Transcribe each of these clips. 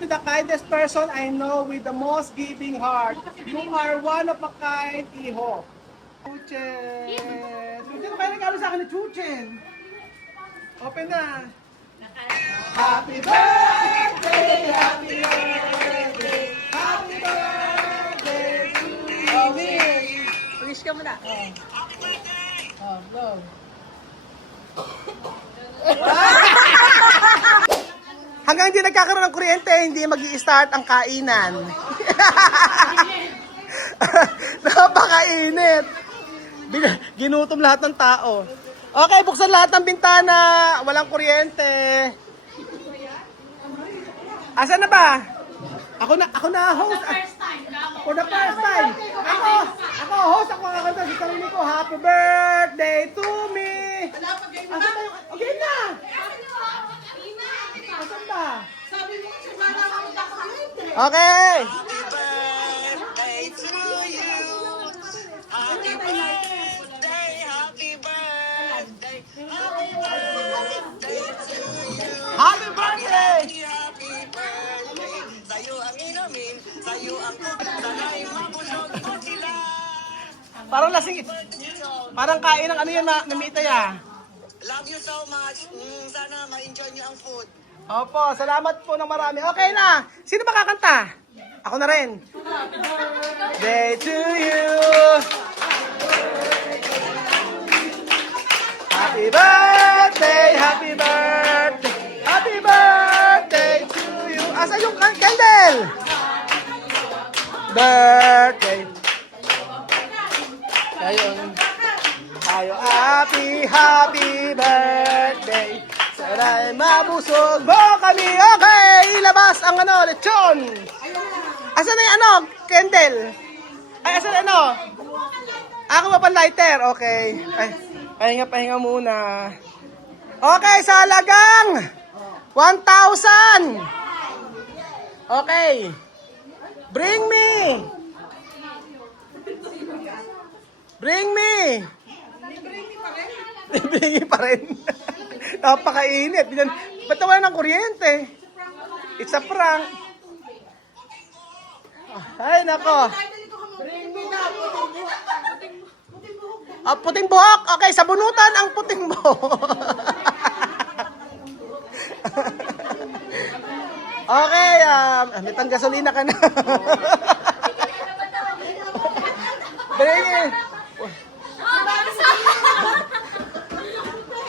to the kindest person I know with the most giving heart. You are one of a kind, Iho. Chuchen! Chuchen, ano kayo regalo sa akin ni Chuchen? Open na. Happy birthday! Happy birthday! Happy birthday to you! Oh, wish! Wish ka muna. Oh, go. Hanggang hindi nagkakaroon ng kuryente, hindi mag-i-start ang kainan. Napakainit. Ginutom lahat ng tao. Okay, buksan lahat ng bintana. Walang kuryente. Asan na ba? Ako na host. For the first time. Ako host. Ako kakanta sa sarili ko. Happy birthday to me. Asan ba yung... Okay na. Asan ba? Sabi mo kasi wala akong kuryente. Okay. Happy birthday to you. Happy birthday, happy birthday, happy birthday to you. Happy birthday! Happy birthday. Sa'yo ang inamin, sa'yo ang sana'y mabusog mo sila. Parang lasing. Parang kain ng ano yan na mitay ah. Love you so much. Sana ma-enjoy niyo ang food. Opo, salamat po ng marami. Okay na. Sino ba kakanta? Ako na rin. Day to you. Happy birthday, happy birthday, happy birthday to you. Asa yung candle? Birthday. Tayo, happy birthday. Sana'y mabusog mo kami. Okay, ilabas ang ano, lechon. Asan na yung ano, candle? Ay, asan na ano? Ako ba pan lighter? Okay. Ay, pahinga muna. Okay, sa halagang 1,000. Okay. Bring me. Bring me. Bring me pa rin. Napakainit. Ba't wala ng kuryente? It's a prank. Ay, nako. Puting buhok. Okay, sa bunutan ang puting buhok. Okay, may tang gasolina ka na. Bring it.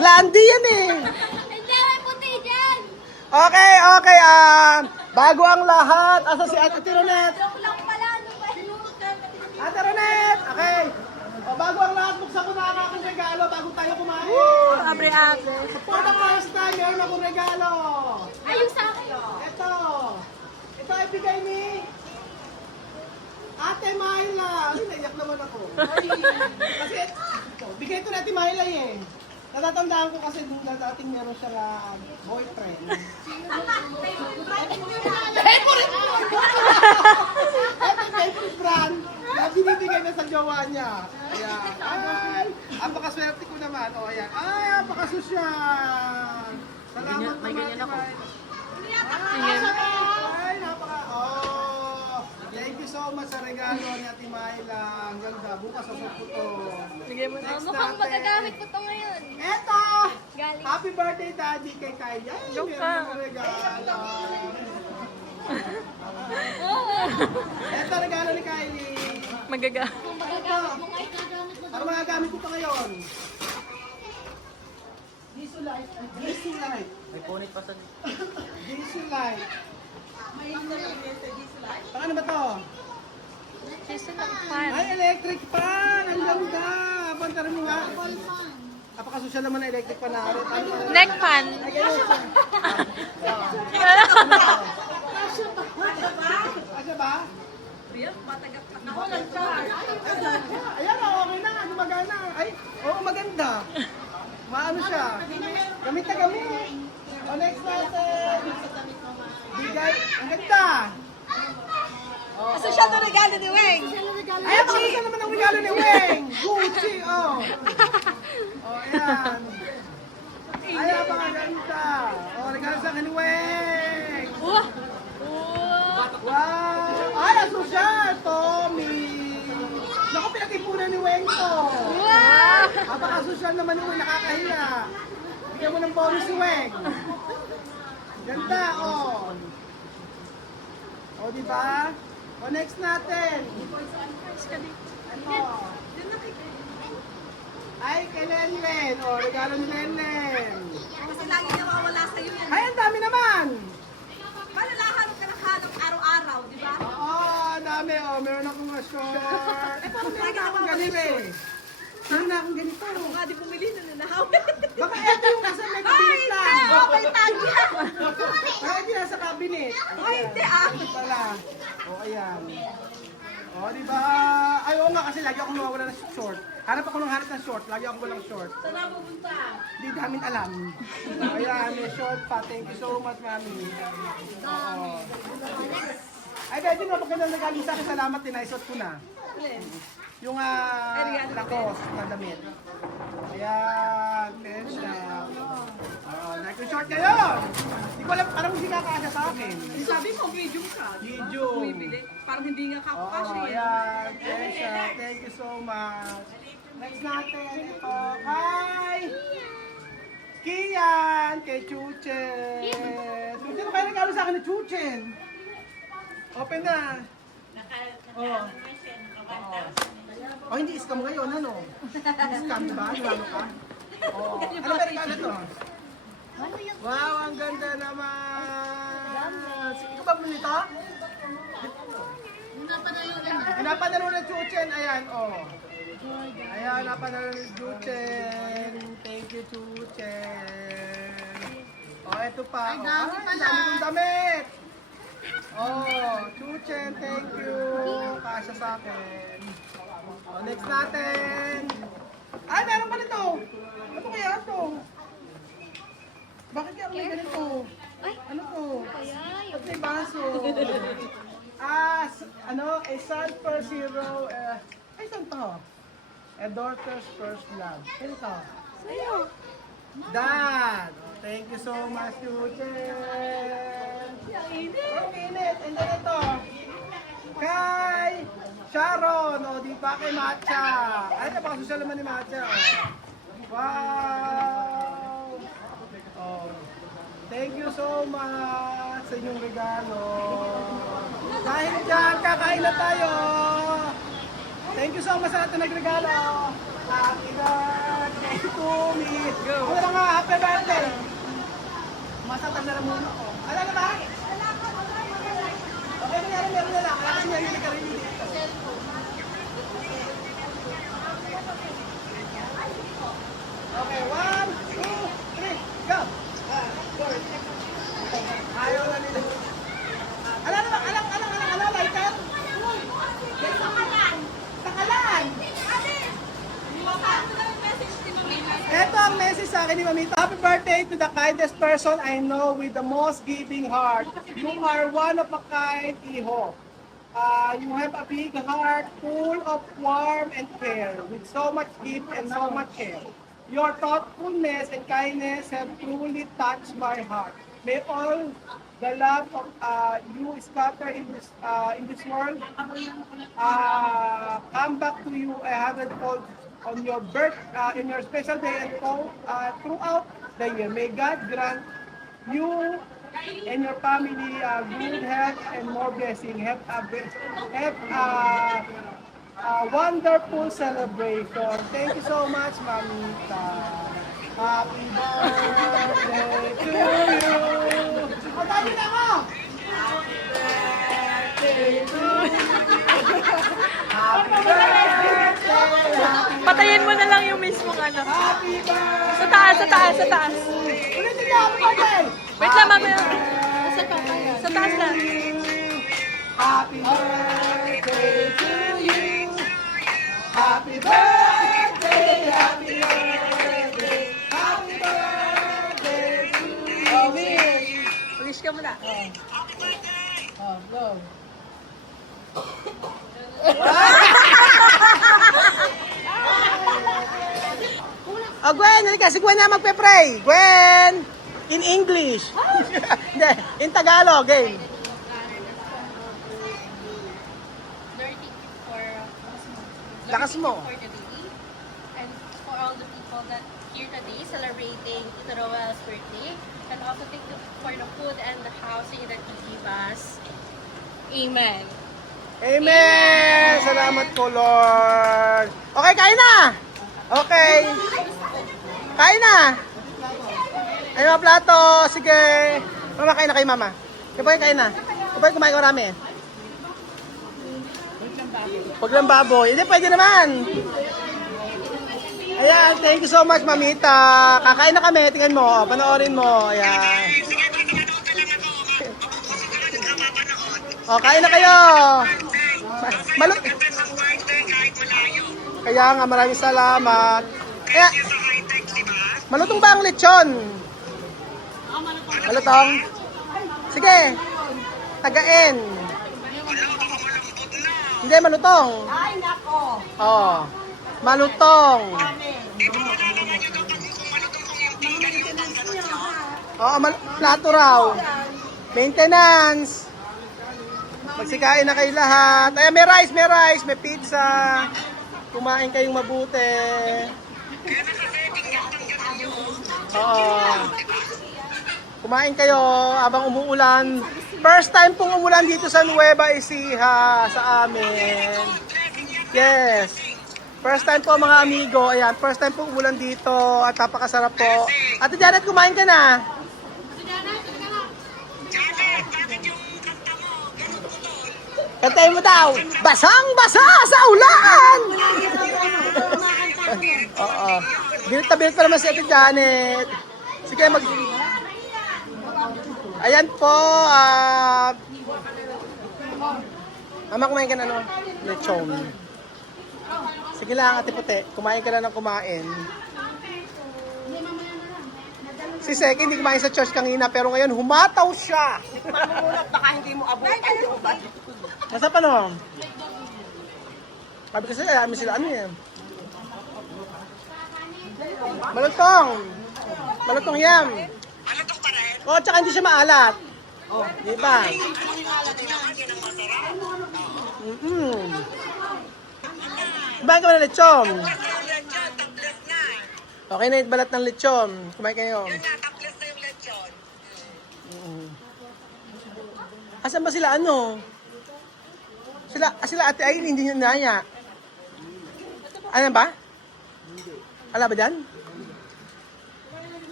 Glandy yan eh. Hindi, may puti dyan. Okay. Bago ang lahat. Asa si Ate Ronet? Joke lang pala. Ano ba? Ate Ronet! Okay. O, bago ang lahat, buksan ko na ang aking regalo bago tayo kumain. Abre-abre. For the first time, meron akong regalo. Ay, yung sa akin. Ito. Ito ay bigay ni Ate Myla. Ay, naiyak naman ako. Kasi, bigay ito ni Ate Myla eh. Natatandaan ko kasi dating meron siyang boyfriend. Favorite brand na binibigay na sa jowa niya. Ayan. Ay, apakaswerte ko naman. O, ayan. Ay, apakasosyal. Salamat naman. May ganyan ako. Ay, thank you so much sa regalo ni Ate Myla. Ang ganda. Bukas sa po to. Sige mo. Next Mukhang natin. magagamit ko to ngayon. Eto! Galing. Happy birthday, Daddy, kay Kaya. Ay, Joke meron ka. ng regalo. Eto, regalo ni Kylie. Magaga. Magagamit mo ngayon. Gagamit mo. Ano magagamit ko pa ngayon? Diesel light. May punit pa sa... Diesel light. Ano ba to? She's lang fan. Ay, electric fan! Ang ganda! Pantara mo nga. Apakasosyal naman na electric fan na rin. Neck fan. Ay, ganun siya. Asa ba? Ayan, okay na. Gumagana. Ay, oo, maganda. Maano siya? Gamit na gamit. O, next natin. Bigay. Ang ganda. Kasi siya na regalo ni Weng. Ay, pakita naman ang regalo ni Weng. Gucci, oh. Oh, ayan. Ay, napakaganda. Oh, regalo sa akin ni Weng. Napaka-social, Tommy. Naku, pinag-ipunan ni Weng to. Wow! Napaka-social naman mo, nakakahiya. Bigyan mo ng bonus si Weng. Ganda, oh. O, diba? O, next natin. Ano? Ay, kay Lenlen. O, regalo ni Lenlen. Kasi lagi nawawala sa'yo yan. Ay, ang dami naman. Malalaharap ka ng hanap araw-araw, di ba? Oo, dami. O, meron akong mga short. Meron na akong ganito eh. Meron na akong ganito. Nga di pumili na nanahaw. Baka eto yung nasa may Ay, cabinet hindi! lang. Okay, tagi yan! Baka ito nasa cabinet. Ay, hindi ah! Ito pala. O, ayan. O, diba? Ay, oo nga kasi lagi ako nawawala ng short. Hanap ako ng short. Lagi ako walang short. Saan na pupunta? Hindi namin alam. Ayan, may short pa. Thank you so much, mami. Oo. Ay, dahil din napagandang nagaling sa akin. Salamat din. Naisot ko na. Yung Lacoste na damit. Ayan, Tesha. Like yung short ngayon. Hindi ko alam, parang hindi kakasya sa akin. Sabi mo, medium ka. Medium. Bumibili. Parang hindi nga Oo, kakasya. ayan, Tesha. Thank you so much. Next natin, ito, kay Kian, kay Chuchen. Chuchen, ano kayo regalo sa akin ni Chuchen? Open na. Oh. Oh, hindi scam ngayon, ano? Hindi scam, diba? Nilalo ka? Oh. Ano ba regalo to? Wow, ang ganda naman! Ikaw ba mo nito? Pinapanalo ng Chuchen, ayan, oh. Ayan, napanalo ng Chuchen. Thank you, Chuchen. Oh, eto pa. Ay, dami pala. Dami kong damit. Oh, Chuchen, thank you. Kasya sa akin. Oh, next natin. Ay, meron pa nito. Ano kaya ito? Bakit kaya may ganito? Ay, Ano to? kaya yun. At may baso. A son first hero. Ay, saan to? A daughter's first love. Ano to? Sa'yo. Dad! Thank you so much, Chuchen! Ang init! And then ito, kay Sharon! O, di ba kay Matcha? Ay, napaka-social naman ni Matcha. Wow! Oh. Thank you so much sa inyong regalo. Dahil dyan, kakain na tayo! Thank you so much sa lahat na nagregalo! Happy birthday to me! Ano na nga, happy birthday! Masatag na lang muna ako. Ano na ba? Okay, meron na lang. Kaya kasi ngayon ka rin dito. Okay, 1, 2, 3, go! Ayaw na nila. Ano, lighter? Sakalan! Ito ang message sa akin ni Mamita. Happy birthday to the kindest person I know with the most giving heart. You are one of a kind, Iho. You have a big heart full of warmth and care with so much gift and so much care. Your thoughtfulness and kindness have truly touched my heart. May all the love of you scatter in this world come back to you 100-fold on your birth, in your special day and throughout the year. May God grant you and your family good health and more blessing. Have a wonderful celebration. Thank you so much, Mamita. Happy birthday to you. O, dami na ako! Happy birthday to you. Happy birthday. Patayin mo na lang yung mismong ano. Happy birthday. Sa taas, sa taas, sa taas. Ulitin niyo, happy birthday. Wait lang, mami. Sa taas lang. Happy birthday to you. Happy birthday, happy birthday, happy birthday to you. Oh, Wish ka muna. Oh, go. Oh, Gwen, halika. Si Gwen na magpe-pray. Gwen! In English. Hindi, in Tagalog, game. Lakas mo. For today. And for all the people that here today celebrating Tito Roel's birthday. And also thank you for the food and the housing that you give us. Amen. Amen! Salamat po, Lord. Okay, kain na! Okay. Kain na! Ay, mga plato. Sige. Mama, kain na kayo, mama. Kapag kain na. Kapag kumain ko marami. Huwag lang baboy. Hindi, pwede naman. Ayan, thank you so much, mamita. Kakain na kami. Tingnan mo. Panoorin mo. Ayan. O, kain na kayo. Malut Kaya nga, maraming salamat. Kaya, malutong ba ang lechon? Malutong? Sige. Tagain. Hindi, malutong. Ay, nako. Oh. Malutong. Oo, plato raw. Maintenance. Magsikain na kayo lahat. Ay, may rice, may pizza. Kumain kayong mabuti. Oo. Kumain kayo habang umuulan. First time pong umulan dito sa Nueva Ecija sa amin. Yes. First time po mga amigo. Ayan, first time pong umulan dito at napakasarap po. Ate Janet, kumain ka na? Kantayin mo daw, basang-basa sa ulan! Oo. Bilit na bilit pa naman si Ate Janet. Sige, Ayan po, Mama, kumain ka na, no? Lechon. Sige lang, Ate Puti. Kumain ka na ng kumain. Si Seki hindi kumain sa church kanina, pero ngayon humataw siya. Mamulot, baka hindi mo abutan yung ba? Nasa pa, no? Sabi kasi, alam sila, ano yan? Malutong. Malutong yan. Malutong pa rin. O, tsaka hindi siya maalat. Oh, di ba? Kumain ka ba ng lechon? Okay na yung balat ng lechon. Kumain kayo. Tapos na yung lechon. Asan ba sila ano? Sila ate ay hindi nyo naya. Ano ba? Ala ba dyan?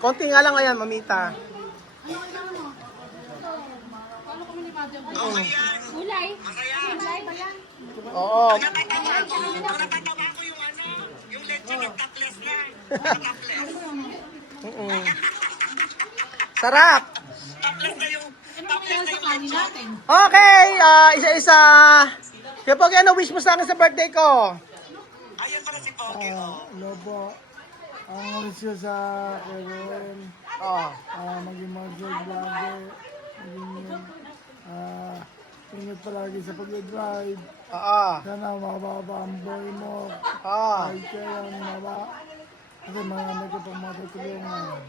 Konti nga lang ayan, mamita. Gulay. Gulay ba yan? Oo. Natatawa ko yung yung lechon nag-topless na. Sarap! Topless na yung lechon. Okay, isa-isa. Kaya Pogi, ano wish mo sa akin sa birthday ko? Ayan pala si Pogi. Lobo, ang wish ko sa Kevin, Oh. maging mag-vlog lagi, maging ingat palagi sa pag-drive. Oo. Sana mababa ang boy mo, Oo. kahit kaya mababa. Kasi marami ka pang matutulungan.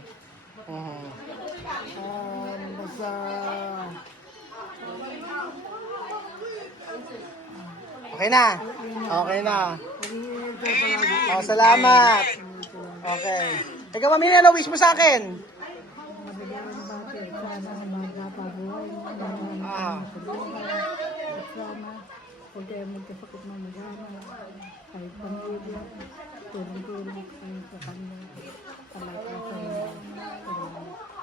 Basta Okay na. Okay na. mag-iingat ka palagi. Oh, salamat. Okay. Ikaw, mamili, ano wish mo sa akin? Ah. Huwag kayo magkasakit ng magana, kahit pamilya, tulong-tulong kayo sa kanya, palakasan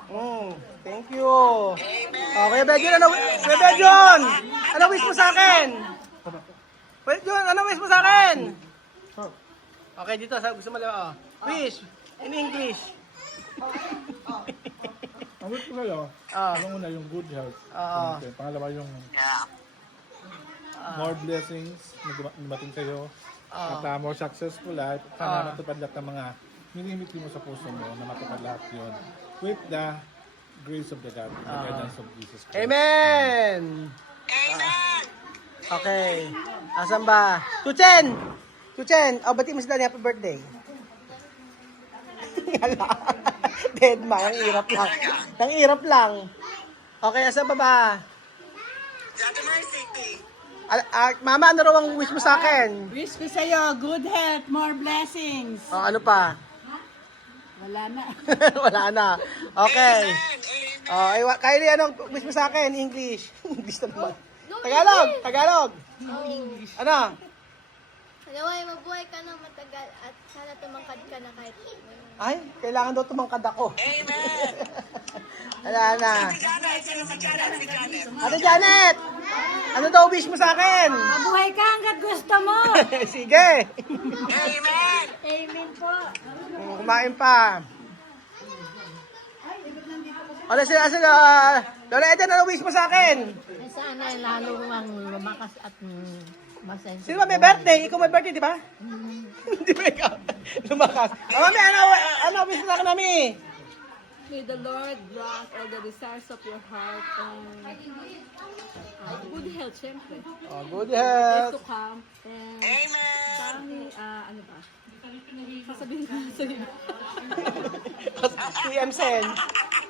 mo. Thank you. Okay, Bejon, Bejon, ano wish mo sa akin? Bejon, ano wish mo sa akin? Okay, dito, gusto mo lang, wish, in English. Ang wish ko sa'yo, ang una yung good health. Okay. Pangalawa yung more blessings na dumating sa'yo. At more successful life. Sana matupad lahat ng mga minimiti mo sa puso mo na matupad lahat yun. With the grace of the God, and the guidance of Jesus Christ. Amen! Okay. Asan ba? Chuchen! Chuchen! Oh, bati mo si Daddy happy birthday. Hala. Dead ma. Ang hirap lang. Ang hirap lang. Okay, asan ba ba? Si Ate Mercy. Mama, ano raw ang wish mo sa akin? Wish ko sa'yo, good health, more blessings. Oh, ano pa? Wala na. Wala na. Okay. Oh, Kylie, anong wish mo sa akin? English. English na naman. Tagalog! Tagalog! English. Ano? Naway, mabuhay ka na matagal at sana tumangkad ka na kahit Ay, kailangan daw tumangkad ako. Amen. Wala na. Janet, sino si Janet? Si Janet. Ate Janet! Ano daw wish mo sa akin? Mabuhay ka hanggat gusto mo. Sige. Amen. Amen po. Kumain pa. Ano sila, Lola Eden, ano wish mo sa akin? Sana lalo ang lumakas at masensya. Sino ba may birthday? Ikaw may birthday, di ba? Hindi ba ikaw? Lumakas. Oh, mami, ano wish mo sa akin, mami? May the Lord grant all the desires of your heart and good health, syempre. Oh, good health. To come. And Amen. parang ano ba? Sasabihin ko sa iyo. PM Sen.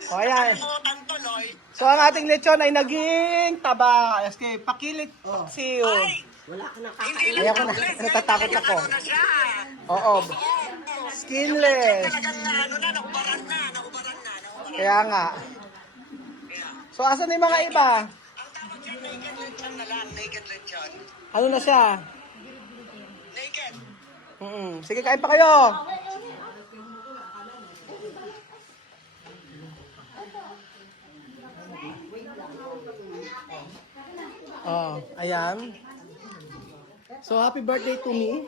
O, ayan. Kalimutan tuloy. So, ang ating lechon ay naging taba. Okay, pakilit. Siyo. Hindi Ayaw ko na. Natatakot ako. Ano na siya? Oo. Skinless. Talagang ano na, naubaran na. Kaya nga. So, asan na yung mga iba? Ang tawag dyan, naked lechon na lang. Naked lechon. Ano na siya? Naked. Sige, kain pa kayo. Oh, ayan. So, happy birthday to me.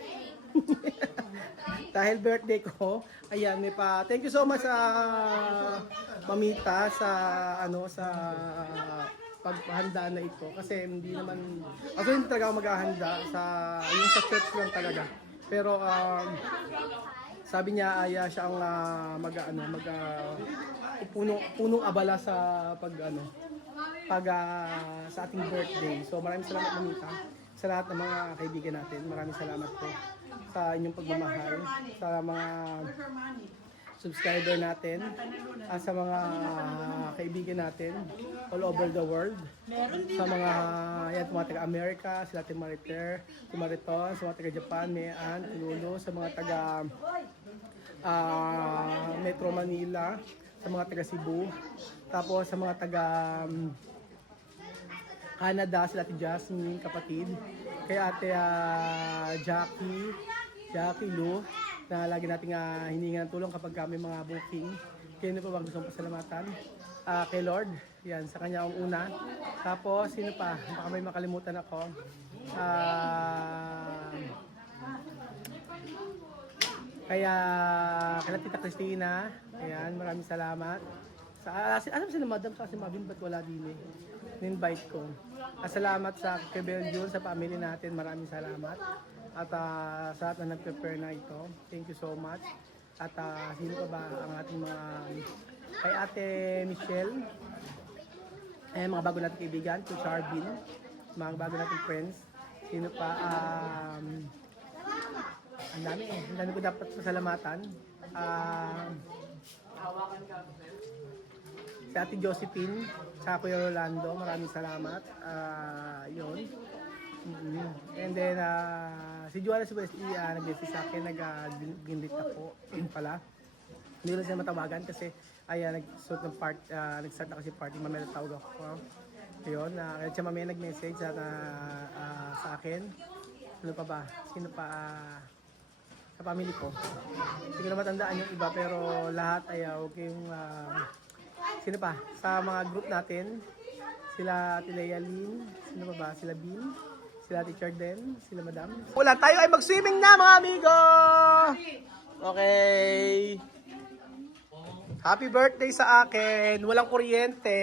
Dahil birthday ko, ayan, may pa. Thank you so much sa Mamita sa sa paghahanda na ito kasi hindi naman ako hindi talaga ako maghahanda yung sa church lang talaga. Pero sabi niya ay siya ang punong abala sa sa ating birthday. So maraming salamat Mamita sa lahat ng mga kaibigan natin. Maraming salamat po sa inyong pagmamahal, sa mga subscriber natin, sa mga kaibigan natin all over the world, sa mga mga taga Amerika, sila Ate Mariter, Mariton, sa mga taga Japan, Mean, Lulu, sa mga taga Metro Manila, sa mga taga Cebu, tapos sa mga taga Canada, sila Ate Jasmine, kapatid, kay Ate Jackie Lou, na lagi nating hininga ng tulong kapag kami mga booking. Kaya pa ba gusto kong pasalamatan? Kay Lord, yan, sa kanya ang una. Tapos, sino pa? Baka may makalimutan ako. Kaya Tita Christina, ayan, maraming salamat. Alam si Madam sa si Mabin, ba't wala din eh? In-invite ko. Salamat sa kay Belgium, sa family natin, maraming salamat. At sa lahat na nag-prepare na ito, thank you so much. At sino pa ba ang ating mga kay Ate Michelle, mga bago nating kaibigan, to Charbin, mga bago nating friends, sino pa, ang dami ko dapat pasalamatan. Si Ate Josephine, sa Kuya Rolando, maraming salamat. Yun. And then, si Joanna si Wesley, nag-message sa akin, nag-ginlit ako, pala. Hindi rin siya matawagan kasi, nag-start na kasi party, mamaya natawag ako. Ayun, kaya siya mamaya nag-message sa akin. Ano pa ba? Sino pa? Sa family ko. Hindi ko na matandaan yung iba, pero lahat ay okay yung, sino pa? Sa mga group natin, sila Ate Lea Lynn, sino pa ba? Sila Bean, sila Ate Charden, sila Madam. Wala, tayo ay mag-swimming na mga amigo! Okay. Happy birthday sa akin. Walang kuryente.